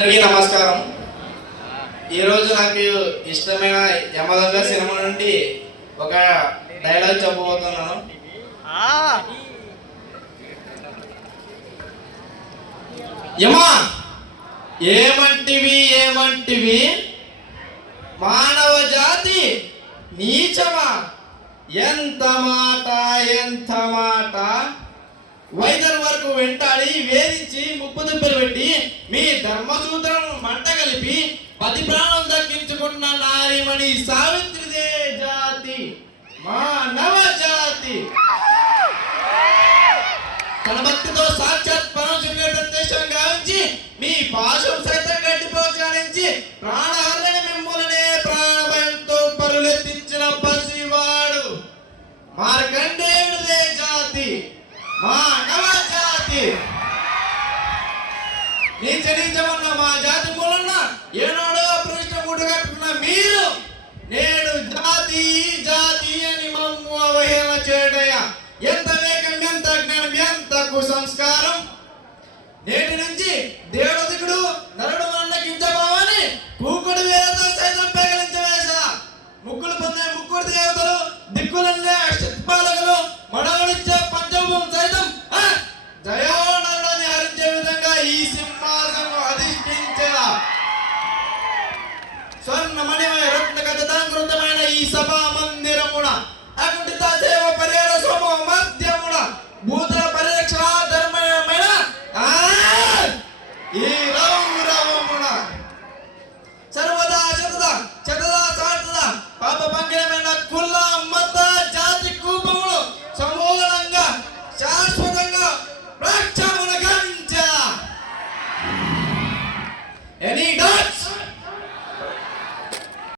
అందరికీ నమస్కారం. ఈరోజు నాకు ఇష్టమైన యమదొంగ సినిమా నుండి ఒక డైలాగ్ చెప్పబోతున్నాను. యమా ఏమంటివి మానవ జాతి నీచమా, ఎంత మాట వైద్యుల వరకు వెంటాడి వేధించి ముప్పు దుబ్బలు పెట్టి మీ ధర్మసూత్రం మంట కలిపి 10 ప్రాణాలు దక్కించుకున్న నారీమణి సావిత్రిదే జాతి మానవ జాతి. తన భక్తితో సాక్షాత్ పరమశివుని ప్రత్యక్షం గావించి మీ పాశం సైతం గడ్డిపోచానించి ప్రాణహరణి మిమ్ములనే ప్రాణభయంతో పరులెత్తించిన పసివాడు మార్కండేయుడిదే జాతి మానవ జాతి. నీచమన్న మా జాతి మూలన్న ఏనాడో ప్రశ్నముడు కట్టుకున్న మీరు నేడు జాతి జాతి అని మమ్ము అవహేళన చేయడయ్య. ఎంత వేగం, ఎంత జ్ఞానం, ఎంత కుసంస్కారం. నేటి నుంచి దేవదికుడు నరుడు మండకించబోవని కూకుడు వేలతో సైతం పెగలించవేశా. ముక్కులు పొందే ముక్కుడు దేవతలు, దిక్కులన్నే అష్టపాలకులు, మడవడిచ్చే పంచభూం సైతం జయోనరుడని హరించే విధంగా ఈ సింహాసనం అధిష్ఠించేలా స్వర్ణమణిమయ రత్న కథాంకృతమైన ఈ సభా మందిరమున అకుంఠిత దేవ పరిహార సోమ మధ్యమున భూతల పరిరక్షణ ధర్మమైన ఈ రౌరవమున సర్వదా చతదా సార్థదా పాప పంకిలమైన కుల మత జాతి కూపములు సమూలంగా శాశ్వతంగా ప్రక్షాళన గావించా. Any doubts?